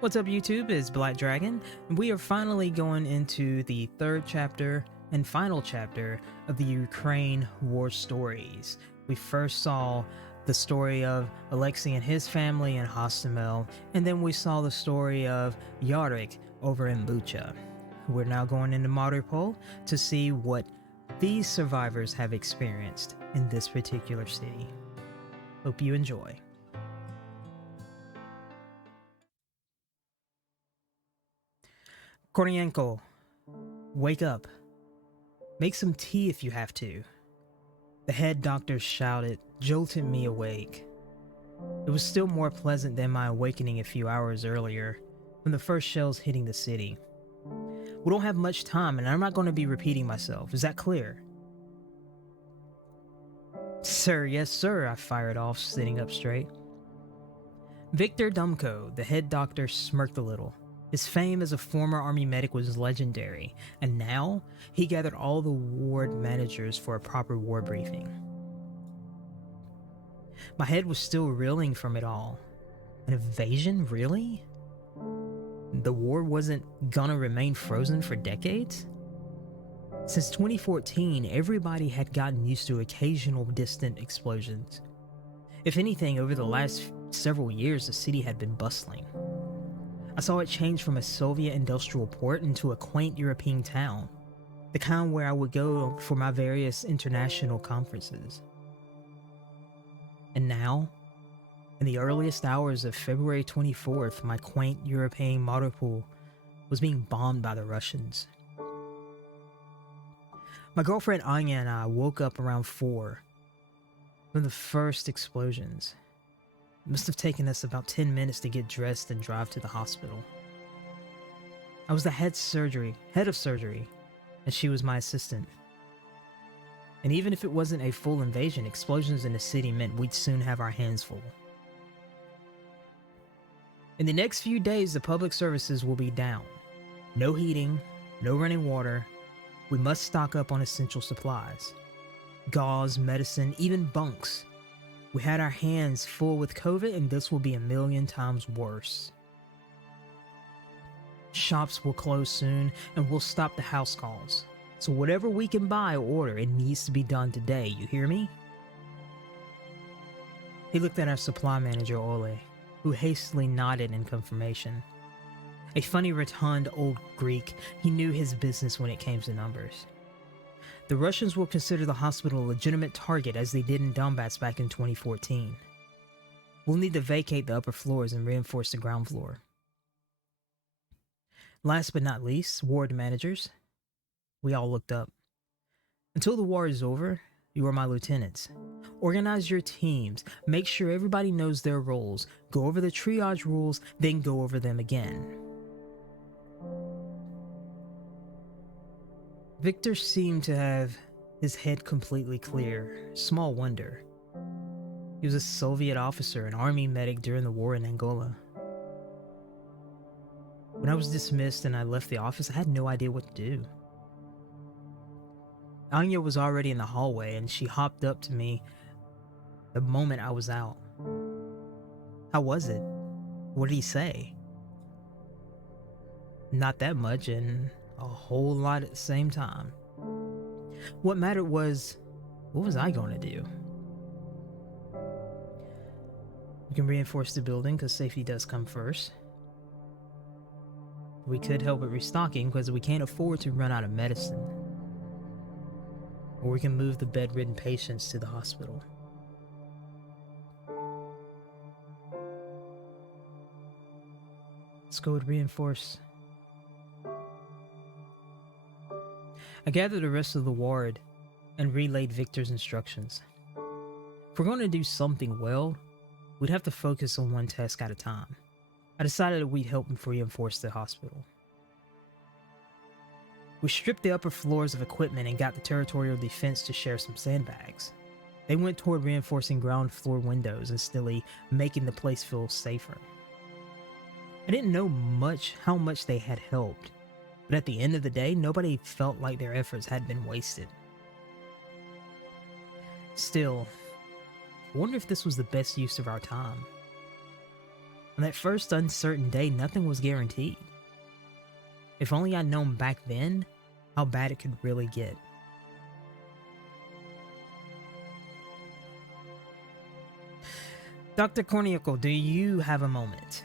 What's up, YouTube? It's Black Dragon, and we are finally going into the third chapter and final chapter of the Ukraine war stories. We first saw the story of Alexei and his family in Hostomel, and then we saw the story of Yarek over in Bucha. We're now going into Mariupol to see what these survivors have experienced in this particular city. Hope you enjoy. Kornienko, wake up. Make some tea if you have to. The head doctor shouted, jolting me awake. It was still more pleasant than my awakening a few hours earlier, from the first shells hitting the city. We don't have much time, and I'm not going to be repeating myself. Is that clear? Sir, yes sir, I fired off, sitting up straight. Victor Dumko, the head doctor, smirked a little. His fame as a former army medic was legendary, and now he gathered all the ward managers for a proper war briefing. My head was still reeling from it all. An invasion, really? The war wasn't gonna remain frozen for decades? Since 2014, everybody had gotten used to occasional distant explosions. If anything, over the last several years, the city had been bustling. I saw it change from a Soviet industrial port into a quaint European town, the kind where I would go for my various international conferences. And now, in the earliest hours of February 24th, my quaint European Mariupol was being bombed by the Russians. My girlfriend Anya and I woke up around 4 from the first explosions. It must have taken us about 10 minutes to get dressed and drive to the hospital. I was the head of surgery, and she was my assistant. And even if it wasn't a full invasion, explosions in the city meant we'd soon have our hands full. In the next few days, the public services will be down. No heating, no running water. We must stock up on essential supplies. Gauze, medicine, even bunks. We had our hands full with COVID, and this will be a million times worse. Shops will close soon, and we'll stop the house calls. So whatever we can buy or order, it needs to be done today, you hear me? He looked at our supply manager, Ole, who hastily nodded in confirmation. A funny rotund old Greek, he knew his business when it came to numbers. The Russians will consider the hospital a legitimate target as they did in Donbass back in 2014. We'll need to vacate the upper floors and reinforce the ground floor. Last but not least, ward managers. We all looked up. Until the war is over, you are my lieutenants. Organize your teams, make sure everybody knows their roles, go over the triage rules, then go over them again. Victor seemed to have his head completely clear. Small wonder. He was a Soviet officer, an army medic during the war in Angola. When I was dismissed and I left the office, I had no idea what to do. Anya was already in the hallway and she hopped up to me the moment I was out. How was it? What did he say? Not that much and a whole lot at the same time. What mattered was, what was I going to do? We can reinforce the building because safety does come first. We could help with restocking because we can't afford to run out of medicine. Or we can move the bedridden patients to the hospital. Let's go with reinforce. I gathered the rest of the ward and relayed Victor's instructions. If we're going to do something well, we'd have to focus on one task at a time. I decided that we'd help him reinforce the hospital. We stripped the upper floors of equipment and got the territorial defense to share some sandbags. They went toward reinforcing ground floor windows and steadily making the place feel safer. I didn't know how much they had helped, but at the end of the day, nobody felt like their efforts had been wasted. Still, I wonder if this was the best use of our time. On that first uncertain day, nothing was guaranteed. If only I'd known back then how bad it could really get. Dr. Kornienko, do you have a moment?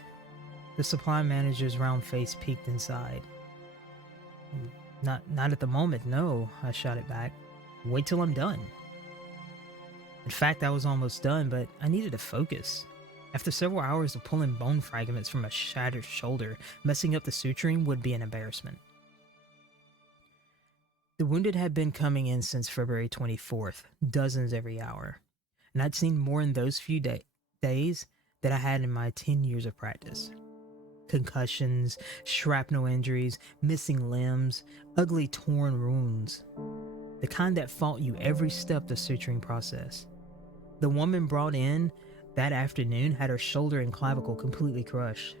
The supply manager's round face peeked inside. Not at the moment, no, I shouted back. Wait till I'm done. In fact, I was almost done, but I needed to focus. After several hours of pulling bone fragments from a shattered shoulder, messing up the suturing would be an embarrassment. The wounded had been coming in since February 24th, dozens every hour, and I'd seen more in those few days than I had in my 10 years of practice. Concussions, shrapnel injuries, missing limbs, ugly torn wounds. The kind that fought you every step of the suturing process. The woman brought in that afternoon had her shoulder and clavicle completely crushed.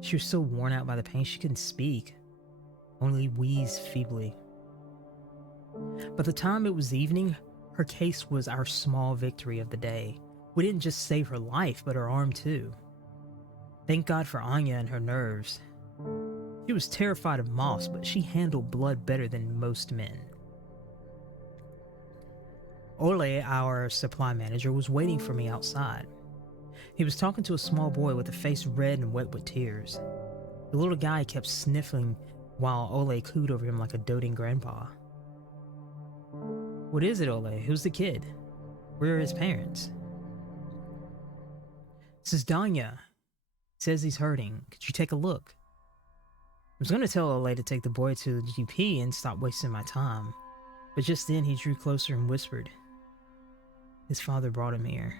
She was so worn out by the pain she couldn't speak, only wheezed feebly. By the time it was evening, her case was our small victory of the day. We didn't just save her life, but her arm too. Thank God for Anya and her nerves. She was terrified of moths, but she handled blood better than most men. Ole, our supply manager, was waiting for me outside. He was talking to a small boy with a face red and wet with tears. The little guy kept sniffling while Ole cooed over him like a doting grandpa. What is it, Ole? Who's the kid? Where are his parents? This is Danya. He says he's hurting. Could you take a look? I was going to tell Ole to take the boy to the GP and stop wasting my time, but just then he drew closer and whispered. His father brought him here.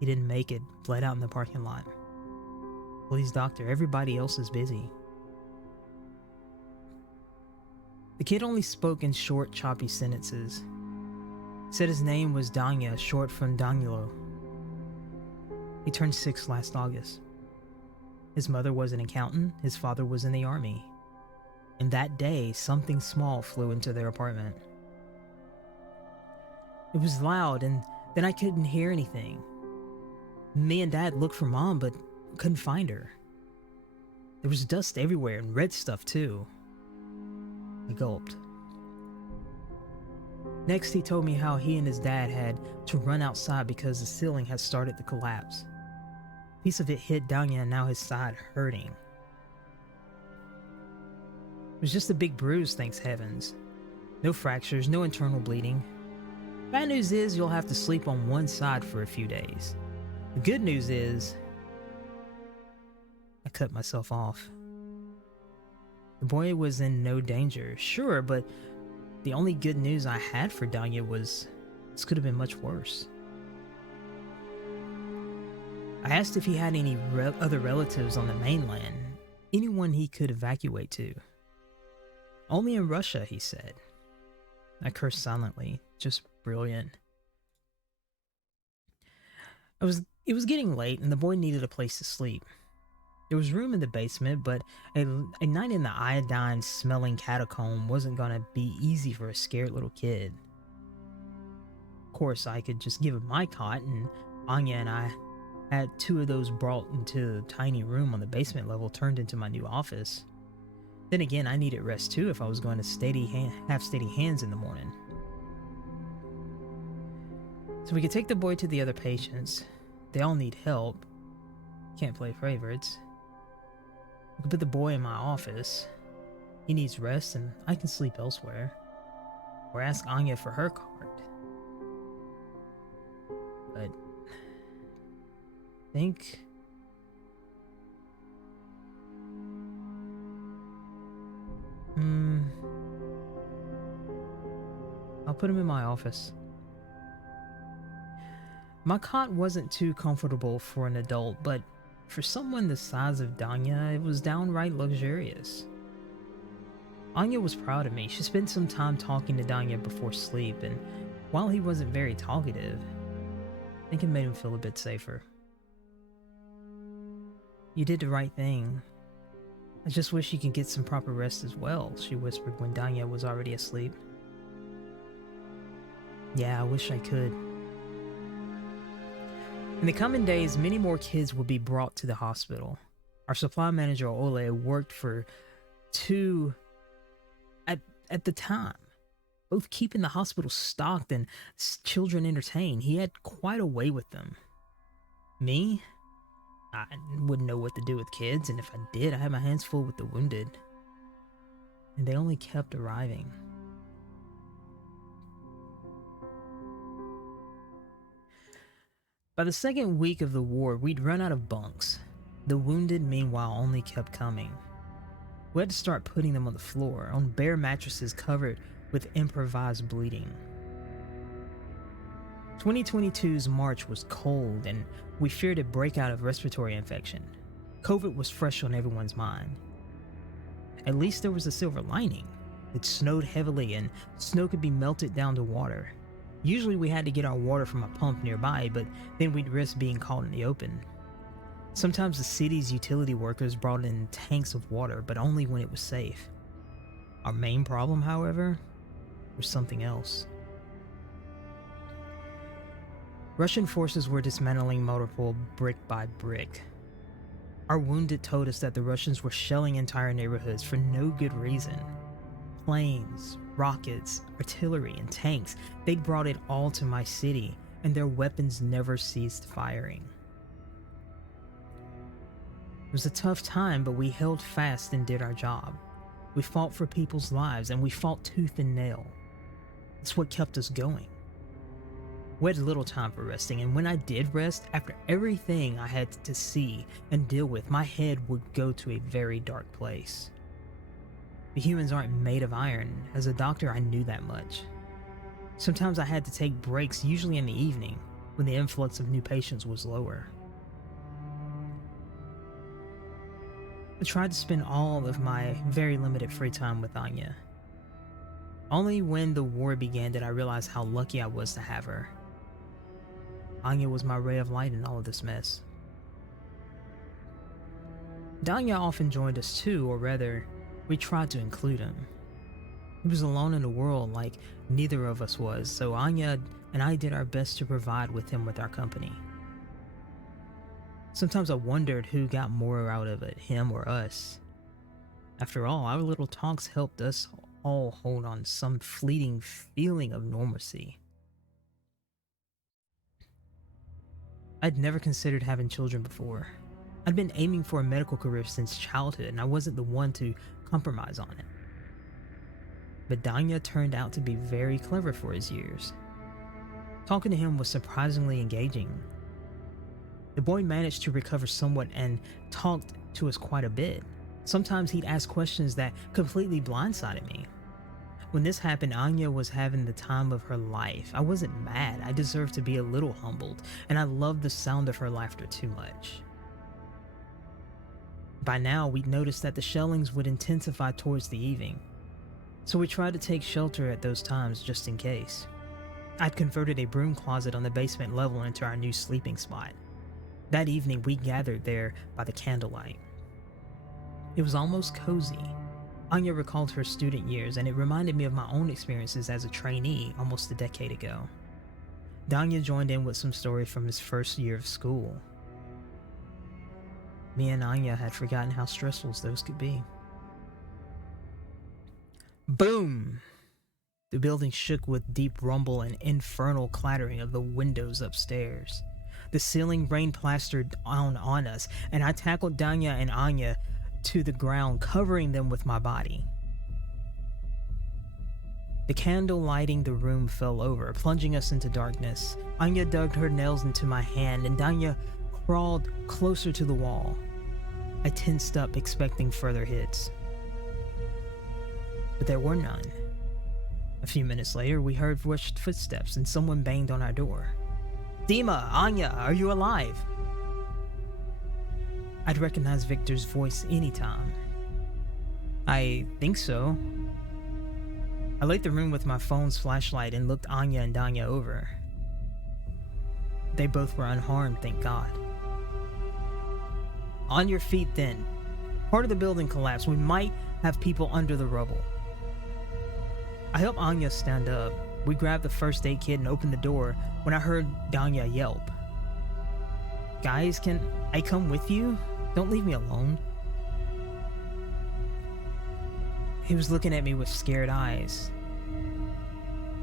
He didn't make it, bled out in the parking lot. Please, doctor, everybody else is busy. The kid only spoke in short, choppy sentences. Said his name was Danya, short from Danilo. He turned 6 last August. His mother was an accountant, his father was in the army. And that day, something small flew into their apartment. It was loud, and then I couldn't hear anything. Me and Dad looked for Mom, but couldn't find her. There was dust everywhere, and red stuff too. I gulped. Next, he told me how he and his dad had to run outside because the ceiling had started to collapse. A piece of it hit Danya, and now his side hurting. It was just a big bruise, thanks heavens. No fractures, no internal bleeding. Bad news is you'll have to sleep on one side for a few days. The good news is I cut myself off. The boy was in no danger, sure, but the only good news I had for Danya was this could have been much worse. I asked if he had any other relatives on the mainland, anyone he could evacuate to. Only in Russia, he said. I cursed silently, just brilliant. It was getting late and the boy needed a place to sleep. There was room in the basement, but a night in the iodine-smelling catacomb wasn't gonna be easy for a scared little kid. Of course, I could just give him my cot, and Anya and I had 2 of those brought into the tiny room on the basement level turned into my new office. Then again, I needed rest too if I was going to have steady hands in the morning. So we could take the boy to the other patients. They all need help. Can't play favorites. We could put the boy in my office. He needs rest and I can sleep elsewhere. Or ask Anya for her card. But I think I'll put him in my office. My cot wasn't too comfortable for an adult, but for someone the size of Danya, it was downright luxurious. Anya was proud of me. She spent some time talking to Danya before sleep, and while he wasn't very talkative, I think it made him feel a bit safer. You did the right thing. I just wish you could get some proper rest as well, she whispered when Danya was already asleep. Yeah, I wish I could. In the coming days, many more kids would be brought to the hospital. Our supply manager, Ole, worked for two at the time, both keeping the hospital stocked and children entertained. He had quite a way with them. Me? I wouldn't know what to do with kids, and if I did, I had my hands full with the wounded. And they only kept arriving. By the second week of the war, we'd run out of bunks. The wounded, meanwhile, only kept coming. We had to start putting them on the floor, on bare mattresses covered with improvised bleeding. 2022's March was cold, and we feared a breakout of respiratory infection. COVID was fresh on everyone's mind. At least there was a silver lining. It snowed heavily, and snow could be melted down to water. Usually we had to get our water from a pump nearby, but then we'd risk being caught in the open. Sometimes the city's utility workers brought in tanks of water, but only when it was safe. Our main problem, however, was something else. Russian forces were dismantling Mariupol brick by brick. Our wounded told us that the Russians were shelling entire neighborhoods for no good reason. Planes, rockets, artillery, and tanks, they'd brought it all to my city, and their weapons never ceased firing. It was a tough time, but we held fast and did our job. We fought for people's lives, and we fought tooth and nail. It's what kept us going. We had little time for resting, and when I did rest, after everything I had to see and deal with, my head would go to a very dark place. The humans aren't made of iron. As a doctor, I knew that much. Sometimes I had to take breaks, usually in the evening, when the influx of new patients was lower. I tried to spend all of my very limited free time with Anya. Only when the war began did I realize how lucky I was to have her. Anya was my ray of light in all of this mess. Danya often joined us too, or rather, we tried to include him. He was alone in the world like neither of us was, so Anya and I did our best to provide with him with our company. Sometimes I wondered who got more out of it, him or us. After all, our little talks helped us all hold on to some fleeting feeling of normalcy. I'd never considered having children before. I'd been aiming for a medical career since childhood, and I wasn't the one to compromise on it. But Danya turned out to be very clever for his years. Talking to him was surprisingly engaging. The boy managed to recover somewhat and talked to us quite a bit. Sometimes he'd ask questions that completely blindsided me. When this happened, Anya was having the time of her life. I wasn't mad. I deserved to be a little humbled, and I loved the sound of her laughter too much. By now, we'd noticed that the shellings would intensify towards the evening, so we tried to take shelter at those times just in case. I'd converted a broom closet on the basement level into our new sleeping spot. That evening, we gathered there by the candlelight. It was almost cozy. Anya recalled her student years, and it reminded me of my own experiences as a trainee almost a decade ago. Danya joined in with some stories from his first year of school. Me and Anya had forgotten how stressful those could be. Boom! The building shook with deep rumble and infernal clattering of the windows upstairs. The ceiling rained plaster down on us, and I tackled Danya and Anya to the ground, covering them with my body. The candle lighting the room fell over, plunging us into darkness. Anya dug her nails into my hand, and Danya crawled closer to the wall. I tensed up, expecting further hits. But there were none. A few minutes later, we heard rushed footsteps, and someone banged on our door. "Dima, Anya, are you alive?" I'd recognize Victor's voice anytime. "I think so." I lit the room with my phone's flashlight and looked Anya and Danya over. They both were unharmed, thank God. "On your feet then. Part of the building collapsed. We might have people under the rubble." I helped Anya stand up. We grabbed the first aid kit and opened the door when I heard Danya yelp. Guys, can I come with you? Don't leave me alone. He was looking at me with scared eyes.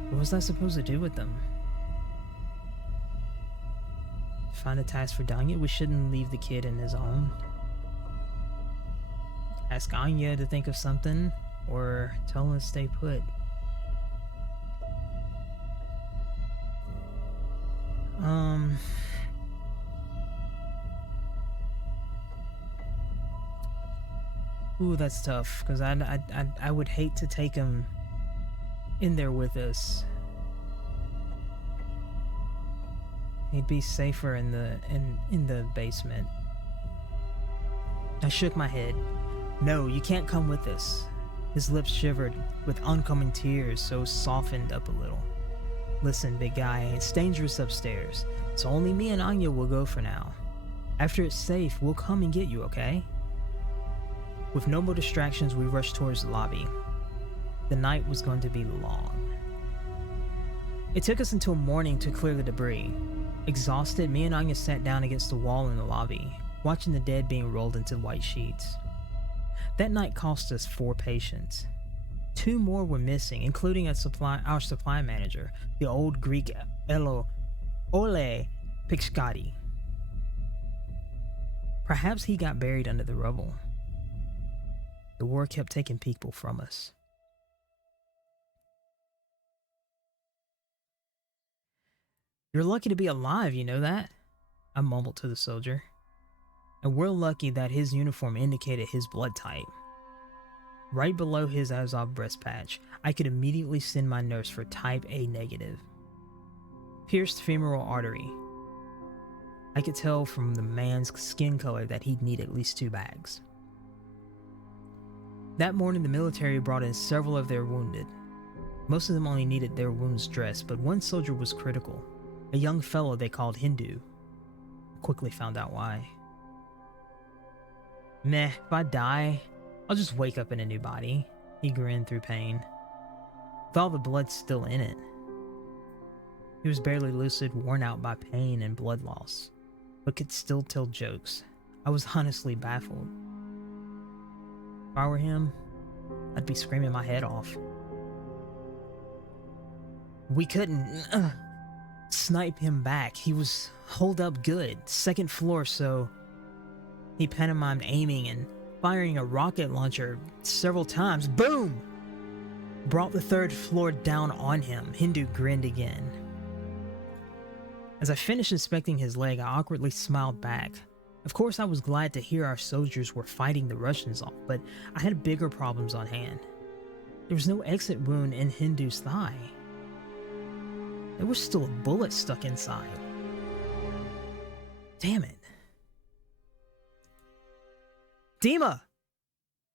What was I supposed to do with them? Find a task for Danya? We shouldn't leave the kid in his own. Ask Anya to think of something, or tell him to stay put. Ooh, that's tough, because I would hate to take him in there with us. He'd be safer in the basement. I shook my head. No, you can't come with us. His lips shivered with oncoming tears, so softened up a little. Listen, big guy, it's dangerous upstairs, so only me and Anya will go for now. After it's safe, we'll come and get you, okay? With no more distractions, we rushed towards the lobby. The night was going to be long. It took us until morning to clear the debris. Exhausted, me and Anya sat down against the wall in the lobby, watching the dead being rolled into white sheets. That night cost us 4 patients. 2 more were missing, including our supply manager, the old Greek Ole Pixkati. Perhaps he got buried under the rubble. The war kept taking people from us. You're lucky to be alive, you know that? I mumbled to the soldier. And we're lucky that his uniform indicated his blood type. Right below his Azov breast patch, I could immediately send my nurse for type A negative. Pierced femoral artery. I could tell from the man's skin color that he'd need at least 2 bags. That morning, the military brought in several of their wounded. Most of them only needed their wounds dressed, but one soldier was critical. A young fellow they called Hindu. I quickly found out why. Meh, if I die, I'll just wake up in a new body. He grinned through pain. With all the blood still in it. He was barely lucid, worn out by pain and blood loss, but could still tell jokes. I was honestly baffled. If I were him, I'd be screaming my head off. We couldn't snipe him back. He was holed up good, 2nd floor, so he pantomimed aiming and firing a rocket launcher several times. Boom! Brought the 3rd floor down on him. Hindu grinned again. As I finished inspecting his leg, I awkwardly smiled back. Of course, I was glad to hear our soldiers were fighting the Russians off, but I had bigger problems on hand. There was no exit wound in Hindu's thigh. There was still a bullet stuck inside. Damn it. Dima!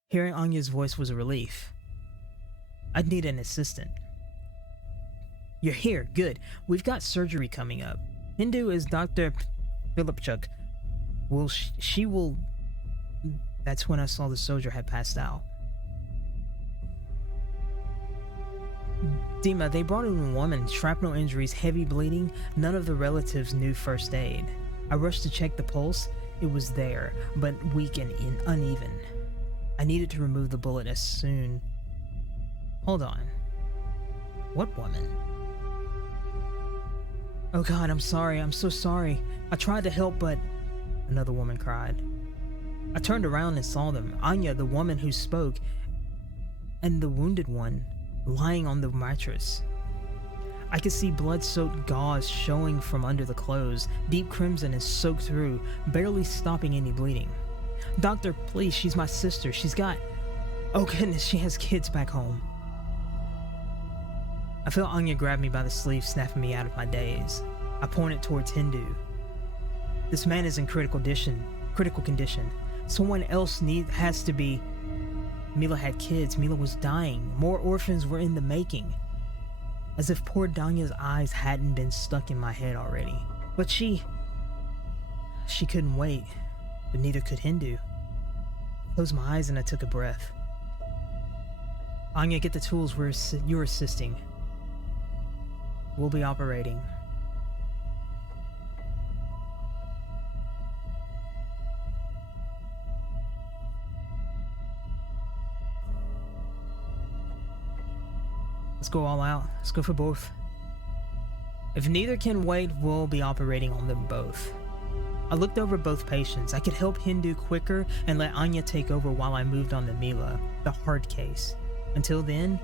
Hearing Anya's voice was a relief. I'd need an assistant. You're here, good. We've got surgery coming up. Hindu is Dr. Philipchuk. She will... That's when I saw the soldier had passed out. Dima, they brought in a woman, shrapnel injuries, heavy bleeding. None of the relatives knew first aid. I rushed to check the pulse. It was there, but weak and uneven. I needed to remove the bullet as soon... Hold on. What woman? Oh God, I'm sorry. I'm so sorry. I tried to help, but... Another woman cried. I turned around and saw them. Anya, the woman who spoke, and the wounded one, lying on the mattress. I could see blood-soaked gauze showing from under the clothes. Deep crimson is soaked through, barely stopping any bleeding. Doctor, please, she's my sister. She's got... Oh goodness, she has kids back home. I felt Anya grab me by the sleeve, snapping me out of my daze. I pointed towards Hindu. This man is in critical condition. Someone else has to be... Mila had kids. Mila was dying. More orphans were in the making. As if poor Danya's eyes hadn't been stuck in my head already. But she couldn't wait. But neither could Hindu. I closed my eyes and I took a breath. Anya, get the tools you're assisting. We'll be operating. Let's go all out. Let's go for both. If neither can wait, we'll be operating on them both. I looked over both patients. I could help Hindu quicker and let Anya take over while I moved on to Mila, the hard case. Until then,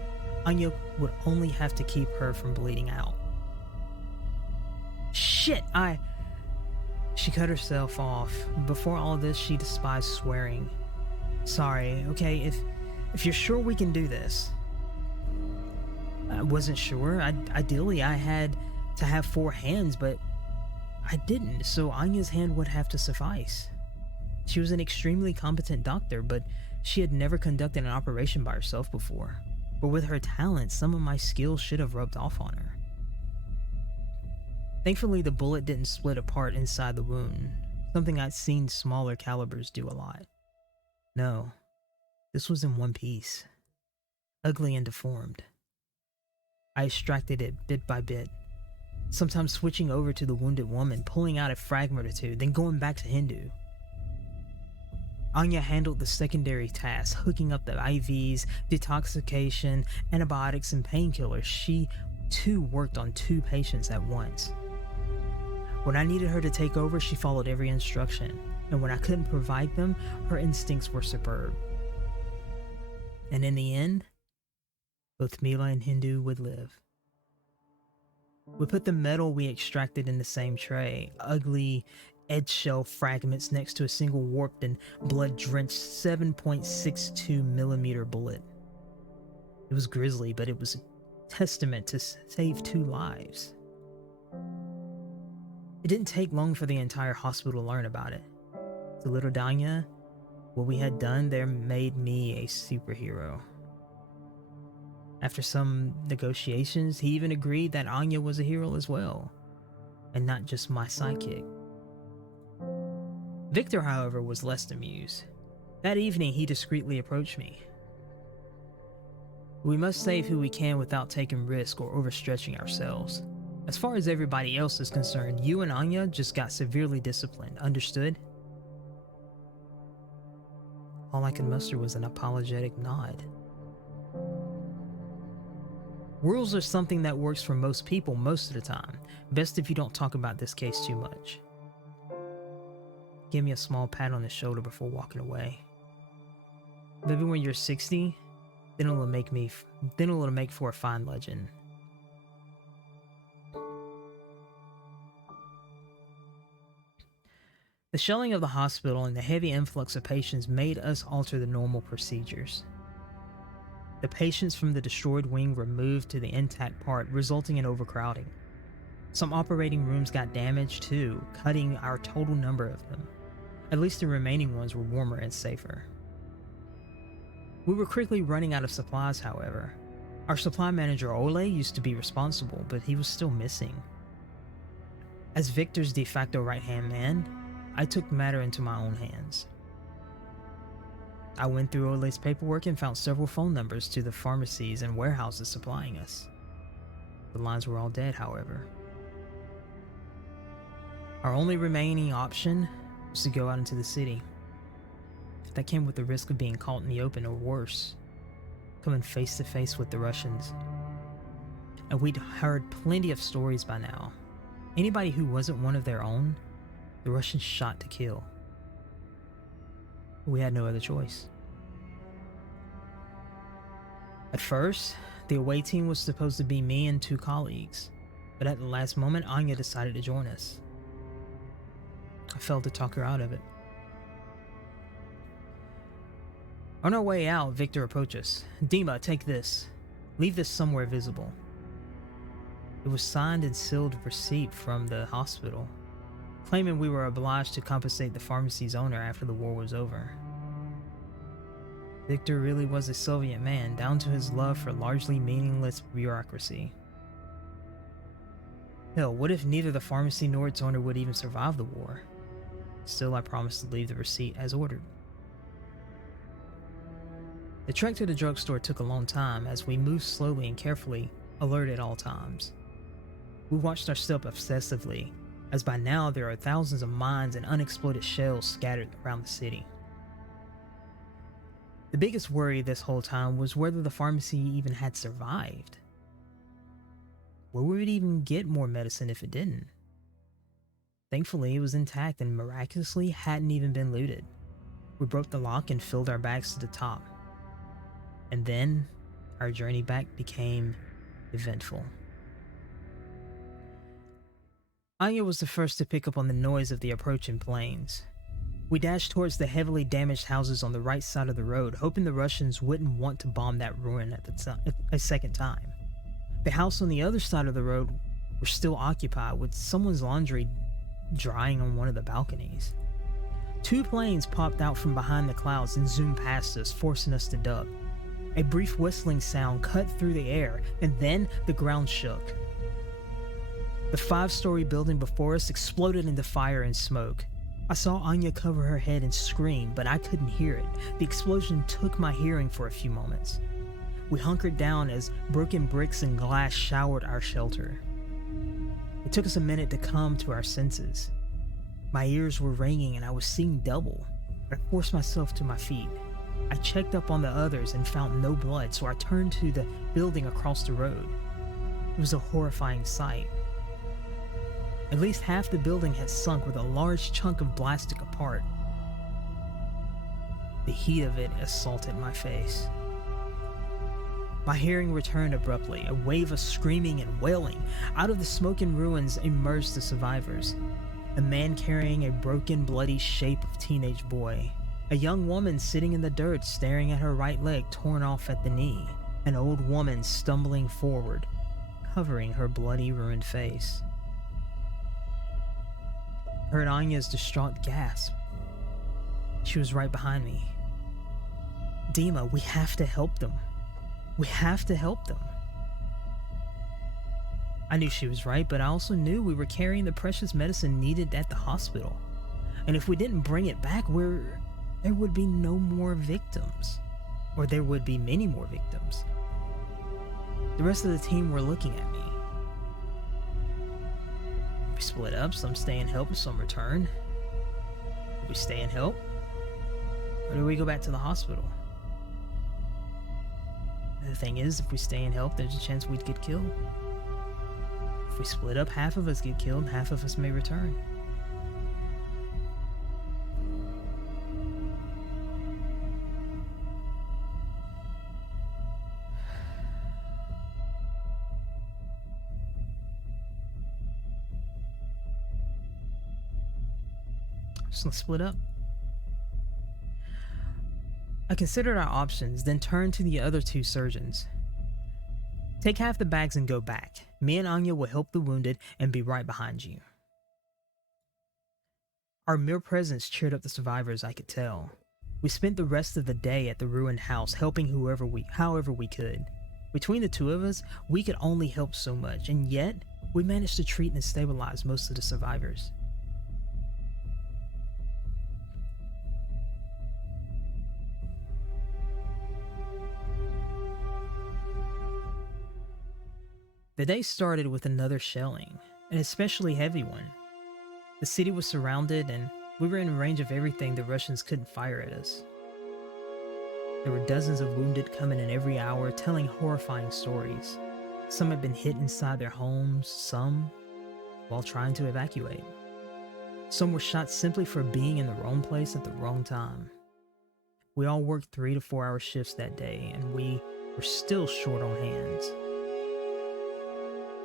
Anya would only have to keep her from bleeding out. Shit, She cut herself off. Before all this, she despised swearing. Sorry, okay, if you're sure we can do this. I wasn't sure. Ideally, I had to have 4 hands, but I didn't, so Anya's hand would have to suffice. She was an extremely competent doctor, but she had never conducted an operation by herself before. But with her talent, some of my skills should have rubbed off on her. Thankfully, the bullet didn't split apart inside the wound, something I'd seen smaller calibers do a lot. No, this was in one piece, ugly and deformed. I extracted it bit by bit, sometimes switching over to the wounded woman, pulling out a fragment or two, then going back to Hindu. Anya handled the secondary tasks, hooking up the IVs, detoxification, antibiotics, and painkillers. She, too, worked on 2 patients at once. When I needed her to take over, she followed every instruction, and when I couldn't provide them, her instincts were superb. And in the end, both Mila and Hindu would live. We put the metal we extracted in the same tray, ugly eggshell fragments next to a single warped and blood-drenched 7.62 millimeter bullet. It was grisly, but it was a testament to save 2 lives. It didn't take long for the entire hospital to learn about it. To little Danya, what we had done there made me a superhero. After some negotiations, he even agreed that Anya was a hero as well, and not just my sidekick. Victor, however, was less amused. That evening, he discreetly approached me. We must save who we can without taking risk or overstretching ourselves. As far as everybody else is concerned, you and Anya just got severely disciplined, understood? All I could muster was an apologetic nod. Rules are something that works for most people most of the time. Best if you don't talk about this case too much. Give me a small pat on the shoulder before walking away. Maybe when you're 60, then it'll make for a fine legend. The shelling of the hospital and the heavy influx of patients made us alter the normal procedures. The patients from the destroyed wing were moved to the intact part, resulting in overcrowding. Some operating rooms got damaged too, cutting our total number of them. At least the remaining ones were warmer and safer. We were quickly running out of supplies, however. Our supply manager Ole used to be responsible, but he was still missing. As Victor's de facto right-hand man, I took the matter into my own hands. I went through Ole's paperwork and found several phone numbers to the pharmacies and warehouses supplying us. The lines were all dead, however. Our only remaining option was to go out into the city. That came with the risk of being caught in the open or worse, coming face to face with the Russians. And we'd heard plenty of stories by now. Anybody who wasn't one of their own, the Russians shot to kill. We had no other choice. At first, the away team was supposed to be me and 2 colleagues, but at the last moment, Anya decided to join us. I failed to talk her out of it. On our way out, Victor approached us. Dima, take this. Leave this somewhere visible. It was signed and sealed receipt from the hospital, claiming we were obliged to compensate the pharmacy's owner after the war was over. Victor really was a Soviet man, down to his love for largely meaningless bureaucracy. Hell, what if neither the pharmacy nor its owner would even survive the war? Still, I promised to leave the receipt as ordered. The trek to the drugstore took a long time as we moved slowly and carefully, alert at all times. We watched our step obsessively, as by now there are thousands of mines and unexploded shells scattered around the city. The biggest worry this whole time was whether the pharmacy even had survived. Where would we even get more medicine if it didn't? Thankfully, it was intact and miraculously hadn't even been looted. We broke the lock and filled our bags to the top. And then, our journey back became eventful. Anya was the first to pick up on the noise of the approaching planes. We dashed towards the heavily damaged houses on the right side of the road, hoping the Russians wouldn't want to bomb that ruin a second time. The house on the other side of the road were still occupied, with someone's laundry drying on one of the balconies. 2 planes popped out from behind the clouds and zoomed past us, forcing us to duck. A brief whistling sound cut through the air, and then the ground shook. The 5-story building before us exploded into fire and smoke. I saw Anya cover her head and scream, but I couldn't hear it. The explosion took my hearing for a few moments. We hunkered down as broken bricks and glass showered our shelter. It took us a minute to come to our senses. My ears were ringing and I was seeing double. I forced myself to my feet. I checked up on the others and found no blood, so I turned to the building across the road. It was a horrifying sight. At least half the building had sunk, with a large chunk of plastic apart. The heat of it assaulted my face. My hearing returned abruptly. A wave of screaming and wailing. Out of the smoking ruins emerged the survivors. A man carrying a broken, bloody shape of teenage boy. A young woman sitting in the dirt staring at her right leg torn off at the knee. An old woman stumbling forward, covering her bloody, ruined face. I heard Anya's distraught gasp. She was right behind me. Dima, we have to help them. We have to help them. I knew she was right, but I also knew we were carrying the precious medicine needed at the hospital. And if we didn't bring it back, there would be no more victims. Or there would be many more victims. The rest of the team were looking at me. We split up, some stay and help and some return. Do we stay and help? Or do we go back to the hospital? The thing is, if we stay and help, there's a chance we'd get killed. If we split up, half of us get killed, half of us may return. So let's split up. I considered our options, then turned to the other 2 surgeons. Take half the bags and go back. Me and Anya will help the wounded and be right behind you. Our mere presence cheered up the survivors, I could tell. We spent the rest of the day at the ruined house, helping however we could. Between the 2 of us, we could only help so much, and yet, we managed to treat and stabilize most of the survivors. The day started with another shelling, an especially heavy one. The city was surrounded and we were in range of everything the Russians couldn't fire at us. There were dozens of wounded coming in every hour, telling horrifying stories. Some had been hit inside their homes, some while trying to evacuate. Some were shot simply for being in the wrong place at the wrong time. We all worked 3 to 4 hour shifts that day, and we were still short on hands.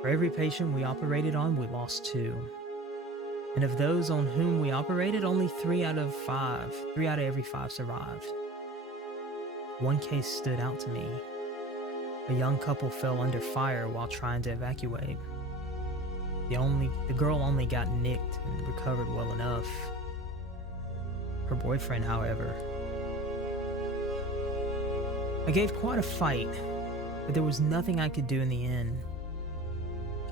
For every patient we operated on, we lost 2. And of those on whom we operated, only 3 out of every 5 survived. One case stood out to me. A young couple fell under fire while trying to evacuate. The girl only got nicked and recovered well enough. Her boyfriend, however. I gave quite a fight, but there was nothing I could do in the end.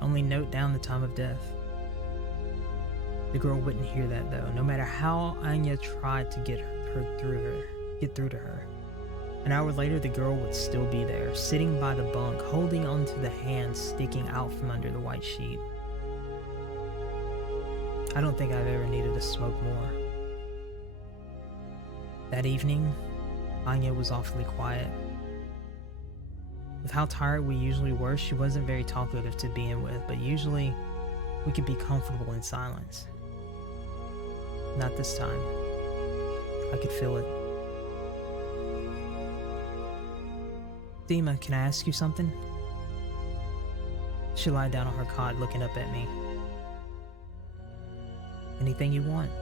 Only note down the time of death. The girl wouldn't hear that though, no matter how Anya tried to get through to her. An hour later, the girl would still be there, sitting by the bunk, holding onto the hand sticking out from under the white sheet. I don't think I've ever needed to smoke more. That evening, Anya was awfully quiet. With how tired we usually were, she wasn't very talkative to begin with, but usually we could be comfortable in silence. Not this time. I could feel it. Dima, can I ask you something? She lied down on her cot, looking up at me. Anything you want.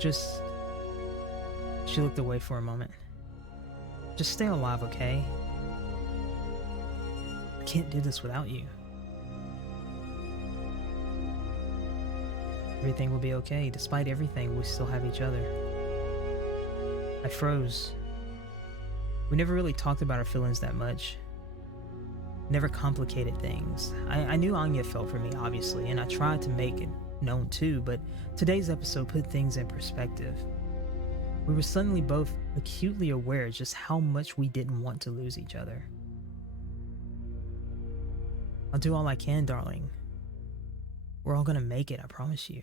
Just... She looked away for a moment. Just stay alive, okay? I can't do this without you. Everything will be okay. Despite everything, we still have each other. I froze. We never really talked about our feelings that much. Never complicated things. I knew Anya felt for me, obviously, and I tried to make it known too, but today's episode put things in perspective. We were suddenly both acutely aware just how much we didn't want to lose each other. I'll do all I can, darling. We're all gonna make it, I promise you.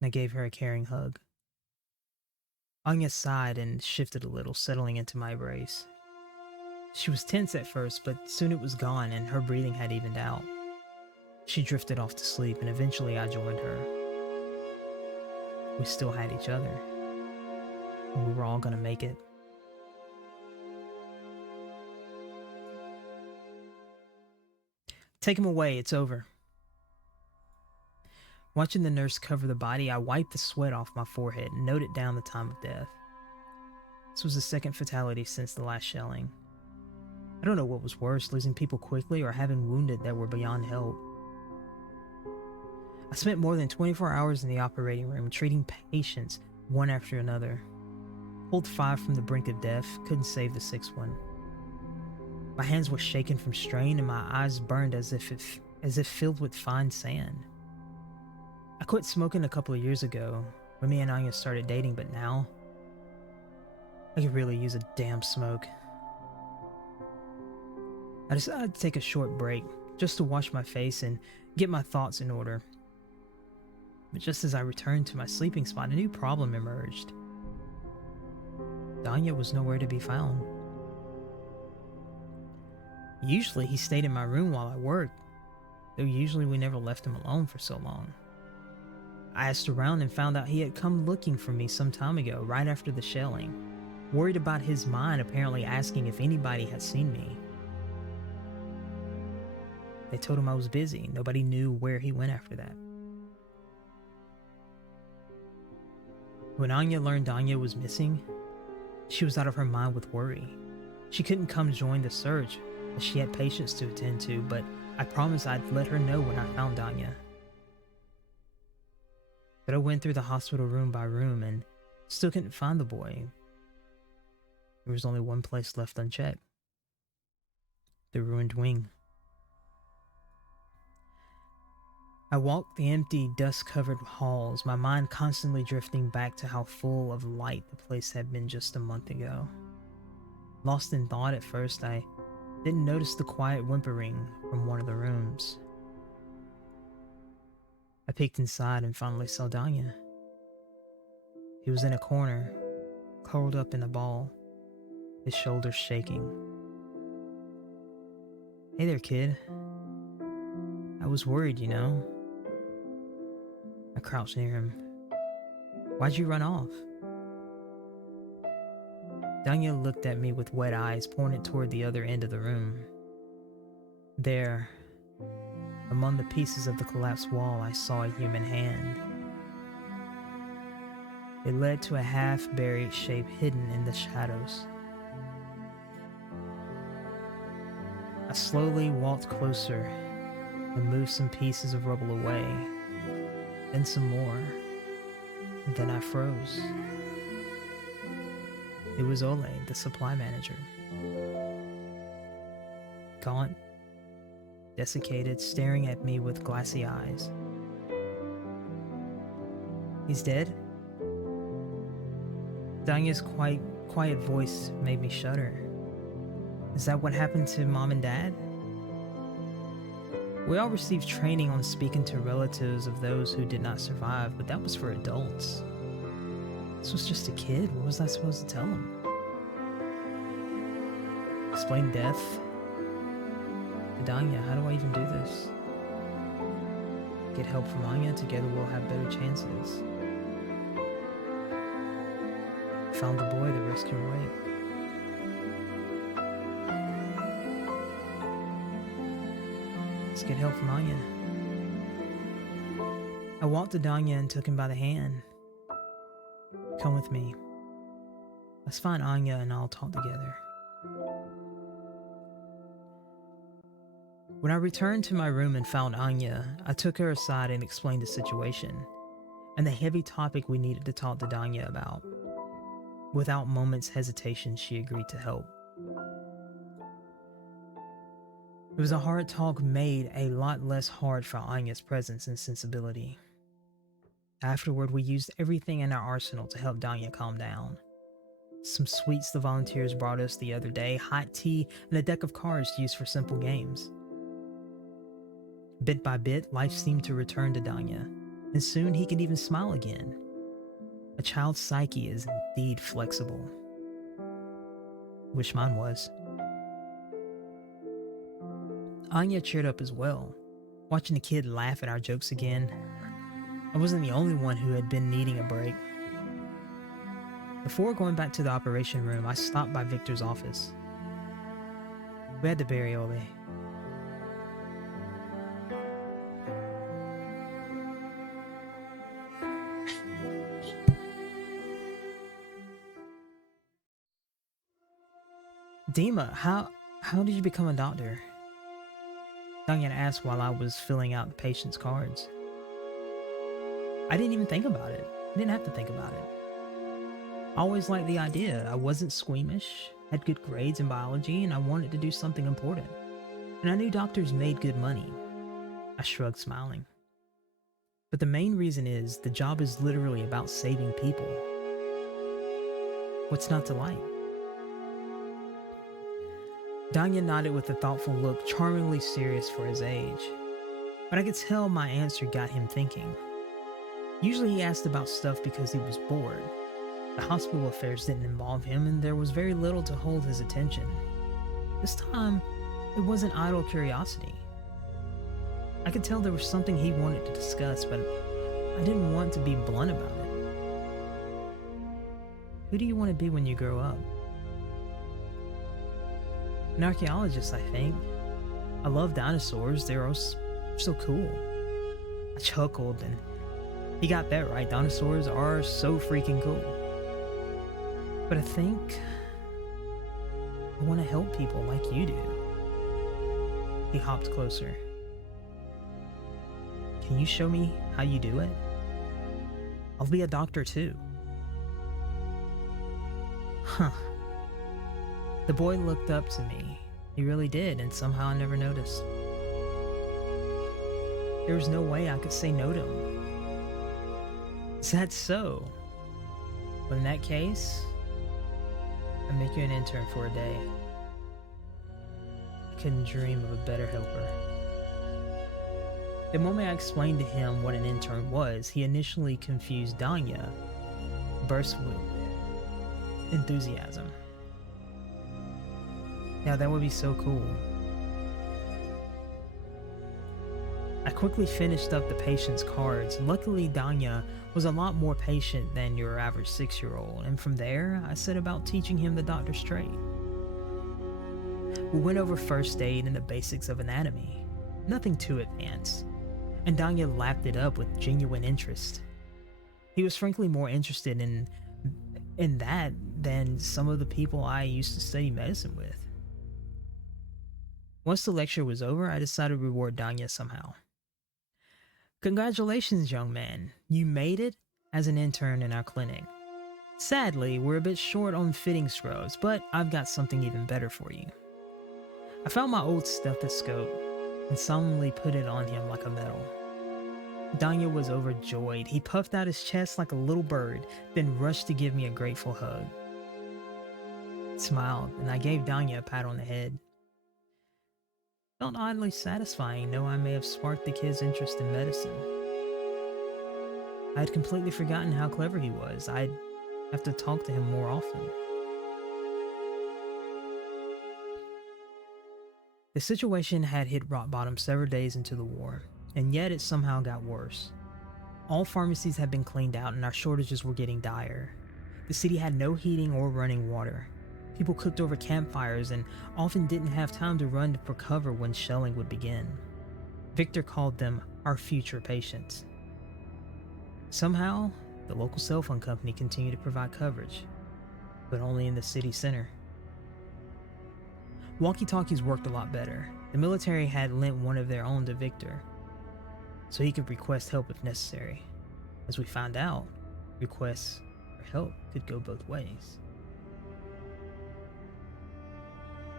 And I gave her a caring hug. Anya sighed and shifted a little, settling into my embrace. She was tense at first, but soon it was gone and her breathing had evened out. She drifted off to sleep and eventually I joined her. We still had each other. And we were all gonna make it. Take him away, it's over. Watching the nurse cover the body, I wiped the sweat off my forehead and noted down the time of death. This was the second fatality since the last shelling. I don't know what was worse, losing people quickly or having wounded that were beyond help. I spent more than 24 hours in the operating room, treating patients one after another. Pulled 5 from the brink of death, couldn't save the 6th one. My hands were shaking from strain and my eyes burned as if filled with fine sand. I quit smoking a couple of years ago, when me and Anya started dating, but now, I could really use a damn smoke. I decided to take a short break, just to wash my face and get my thoughts in order. But just as I returned to my sleeping spot, a new problem emerged. Danya was nowhere to be found. Usually he stayed in my room while I worked, though usually we never left him alone for so long. I asked around and found out he had come looking for me some time ago, right after the shelling, worried about his mind, apparently asking if anybody had seen me. They told him I was busy. Nobody knew where he went after that. When Anya learned Danya was missing, she was out of her mind with worry. She couldn't come join the search, as she had patients to attend to, but I promised I'd let her know when I found Danya. But I went through the hospital room by room and still couldn't find the boy. There was only one place left unchecked. The ruined wing. I walked the empty, dust-covered halls, my mind constantly drifting back to how full of light the place had been just a month ago. Lost in thought at first, I didn't notice the quiet whimpering from one of the rooms. I peeked inside and finally saw Danya. He was in a corner, curled up in a ball, his shoulders shaking. "Hey there, kid. I was worried, you know." I crouched near him. "Why'd you run off?" Danya looked at me with wet eyes, pointed toward the other end of the room. There, among the pieces of the collapsed wall, I saw a human hand. It led to a half-buried shape hidden in the shadows. I slowly walked closer and moved some pieces of rubble away, then some more, and then I froze. It was Ole, the supply manager. Gaunt, desiccated, staring at me with glassy eyes. "He's dead?" Danya's quiet voice made me shudder. "Is that what happened to Mom and Dad?" We all received training on speaking to relatives of those who did not survive, but that was for adults. This was just a kid. What was I supposed to tell him? explain death to Danya. How do I even do this? Get help from Anya. Together we'll have better chances. Found the boy. The rest can wait. Let's get help from Anya. I walked to Danya and took him by the hand. Come with me. Let's find Anya and I'll talk together. When I returned to my room and found Anya, I took her aside and explained the situation, and the heavy topic we needed to talk to Danya about. Without moment's hesitation, she agreed to help. It was a hard talk made a lot less hard for Anya's presence and sensibility. Afterward, we used everything in our arsenal to help Danya calm down. Some sweets the volunteers brought us the other day, hot tea, and a deck of cards to use for simple games. Bit by bit, life seemed to return to Danya, and soon he could even smile again. A child's psyche is indeed flexible. Wish mine was. Anya cheered up as well, watching the kid laugh at our jokes again. I wasn't the only one who had been needing a break. Before going back to the operation room, I stopped by Victor's office. We had to bury Ole. Dima, how did you become a doctor? Danya asked while I was filling out the patient's cards. I didn't even think about it. I didn't have to think about it. I always liked the idea. I wasn't squeamish, had good grades in biology, and I wanted to do something important. And I knew doctors made good money. I shrugged, smiling. But the main reason is the job is literally about saving people. What's not to like? Danya nodded with a thoughtful look, charmingly serious for his age. But I could tell my answer got him thinking. Usually he asked about stuff because he was bored. The hospital affairs didn't involve him, and there was very little to hold his attention. This time, it wasn't idle curiosity. I could tell there was something he wanted to discuss, but I didn't want to be blunt about it. Who do you want to be when you grow up? An archaeologist, I think. I love dinosaurs, they're all so cool. I chuckled, and he got that right. Dinosaurs are so freaking cool. But I think I want to help people like you do. He hopped closer. Can you show me how you do it? I'll be a doctor too. Huh. The boy looked up to me. He really did, and somehow I never noticed. There was no way I could say no to him. Is that so? Well, in that case, I'd make you an intern for a day. I couldn't dream of a better helper. The moment I explained to him what an intern was, he initially confused Danya, burst with enthusiasm. Yeah, that would be so cool. I quickly finished up the patient's cards. Luckily, Danya was a lot more patient than your average 6-year-old, and from there, I set about teaching him the doctor's trade. We went over first aid and the basics of anatomy. Nothing too advanced, and Danya lapped it up with genuine interest. He was frankly more interested in that than some of the people I used to study medicine with. Once the lecture was over, I decided to reward Danya somehow. Congratulations, young man. You made it as an intern in our clinic. Sadly, we're a bit short on fitting scrubs, but I've got something even better for you. I found my old stethoscope and solemnly put it on him like a medal. Danya was overjoyed. He puffed out his chest like a little bird, then rushed to give me a grateful hug. I smiled, and I gave Danya a pat on the head. Felt oddly satisfying, though I may have sparked the kid's interest in medicine. I had completely forgotten how clever he was. I'd have to talk to him more often. The situation had hit rock bottom several days into the war, and yet it somehow got worse. All pharmacies had been cleaned out and our shortages were getting dire. The city had no heating or running water. People cooked over campfires and often didn't have time to run for cover when shelling would begin. Victor called them our future patients. Somehow, the local cell phone company continued to provide coverage, but only in the city center. Walkie-talkies worked a lot better. The military had lent one of their own to Victor, so he could request help if necessary. As we found out, requests for help could go both ways.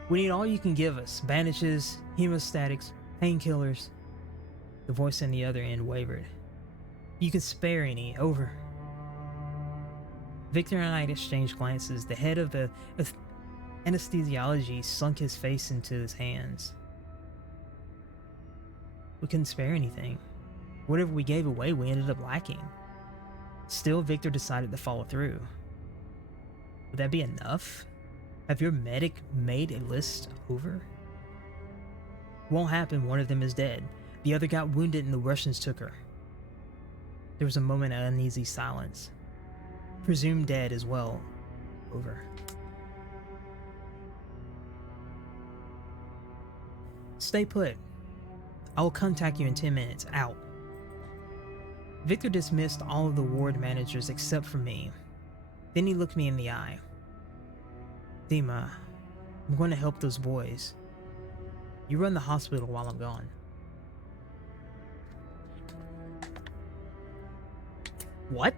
We need all you can give us. Bandages, hemostatics, painkillers. The voice on the other end wavered. You can spare any, over. Victor and I exchanged glances. The head of the anesthesiology sunk his face into his hands. We couldn't spare anything. Whatever we gave away, we ended up lacking. Still, Victor decided to follow through. Would that be enough? Have your medic made a list over? Won't happen, one of them is dead. The other got wounded and the Russians took her. There was a moment of uneasy silence. Presumed dead as well. Over. Stay put. I will contact you in 10 minutes. Out. Victor dismissed all of the ward managers except for me. Then he looked me in the eye. Dima, I'm going to help those boys. You run the hospital while I'm gone. What?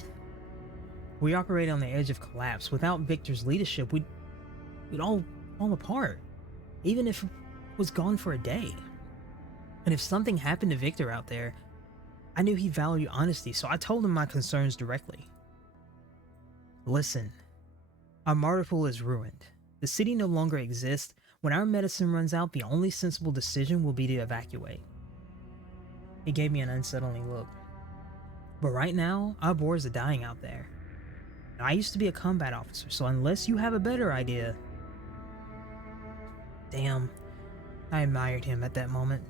We operate on the edge of collapse. Without Victor's leadership, we'd all fall apart. Even if it was gone for a day. And if something happened to Victor out there, I knew he valued honesty, so I told him my concerns directly. Listen, our Mariupol is ruined. The city no longer exists. When our medicine runs out, the only sensible decision will be to evacuate. He gave me an unsettling look. But right now, our boys are dying out there. I used to be a combat officer, so unless you have a better idea... Damn, I admired him at that moment.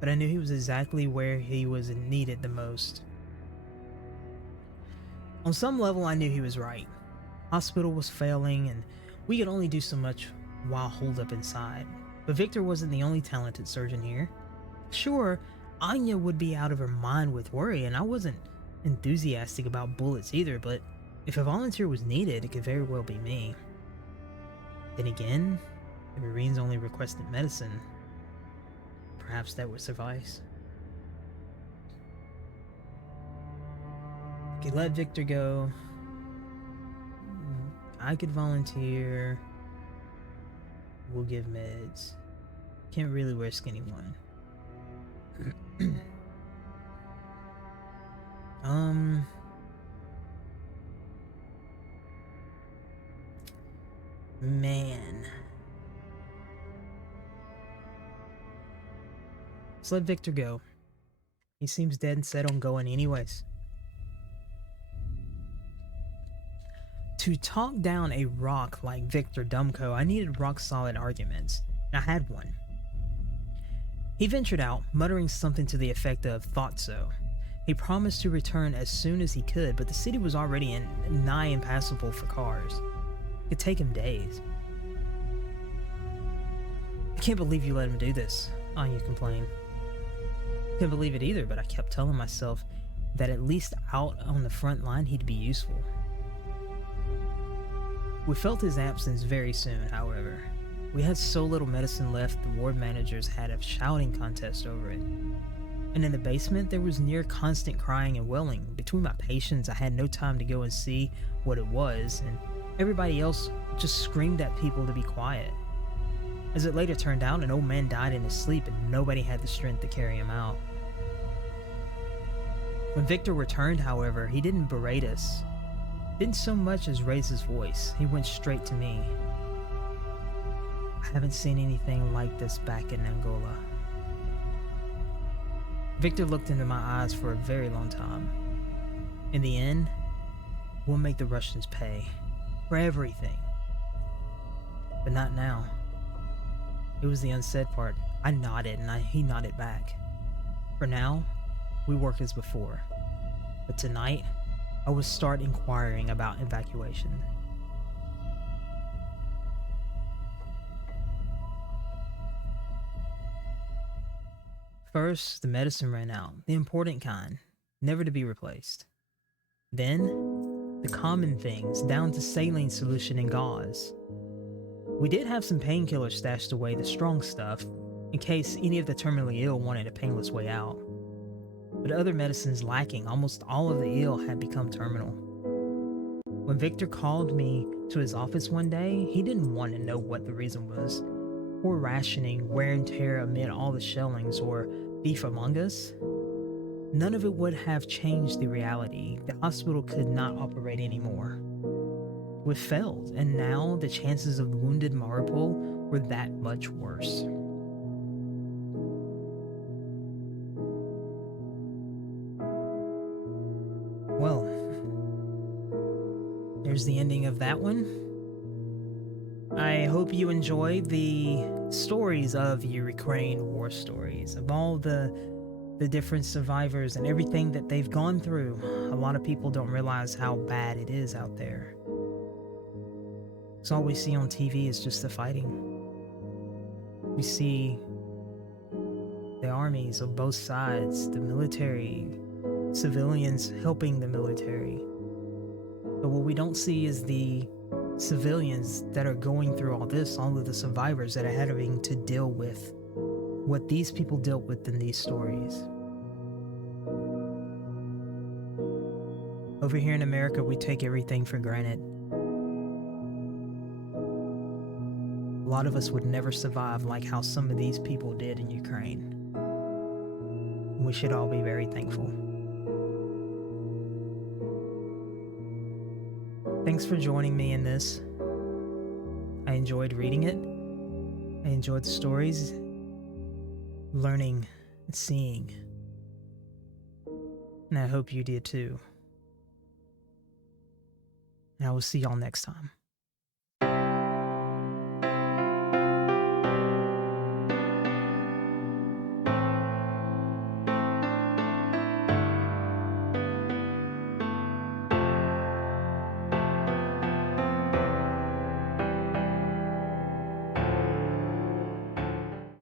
But I knew he was exactly where he was needed the most. On some level, I knew he was right. Hospital was failing, and we could only do so much while holed up inside. But Victor wasn't the only talented surgeon here. Sure, Anya would be out of her mind with worry, and I wasn't enthusiastic about bullets either, but if a volunteer was needed, it could very well be me. Then again, the Marines only requested medicine. Perhaps that would suffice. I could let Victor go. I could volunteer. We'll give meds. Can't really risk anyone. Man. Let's let Victor go. He seems dead and set on going anyways. To talk down a rock like Victor Dumko, I needed rock-solid arguments, and I had one. He ventured out, muttering something to the effect of, "Thought so." He promised to return as soon as he could, but the city was already nigh impassable for cars. It could take him days. I can't believe you let him do this, Anya complained. I couldn't believe it either, but I kept telling myself that at least out on the front line he'd be useful. We felt his absence very soon, however. We had so little medicine left, the ward managers had a shouting contest over it. And in the basement, there was near constant crying and wailing. Between my patients, I had no time to go and see what it was, and everybody else just screamed at people to be quiet. As it later turned out, an old man died in his sleep and nobody had the strength to carry him out. When Victor returned, however, he didn't berate us. Didn't so much as raise his voice. He went straight to me. I haven't seen anything like this back in Angola. Victor looked into my eyes for a very long time. In the end, we'll make the Russians pay for everything. But not now. It was the unsaid part. I nodded and he nodded back. For now, we work as before. But tonight, I will start inquiring about evacuation. First, the medicine ran out, the important kind, never to be replaced. Then, the common things, down to saline solution and gauze. We did have some painkillers stashed away, the strong stuff, in case any of the terminally ill wanted a painless way out. But other medicines lacking, almost all of the ill had become terminal. When Victor called me to his office one day, he didn't want to know what the reason was. Poor rationing, wear and tear amid all the shellings, or beef among us. None of it would have changed the reality. The hospital could not operate anymore. We failed, and now the chances of the wounded Mariupol were that much worse. Well, there's the ending of that one. I hope you enjoy the stories of Ukraine war stories, of all the different survivors and everything that they've gone through. A lot of people don't realize how bad it is out there. So all we see on TV is just the fighting. We see the armies of both sides, the military, civilians helping the military. But what we don't see is the civilians that are going through all this, all of the survivors that are having to deal with what these people dealt with in these stories. Over here in America, we take everything for granted. A lot of us would never survive like how some of these people did in Ukraine. We should all be very thankful. Thanks for joining me in this. I enjoyed reading it. I enjoyed the stories, learning, and seeing. And I hope you did too. And I will see y'all next time.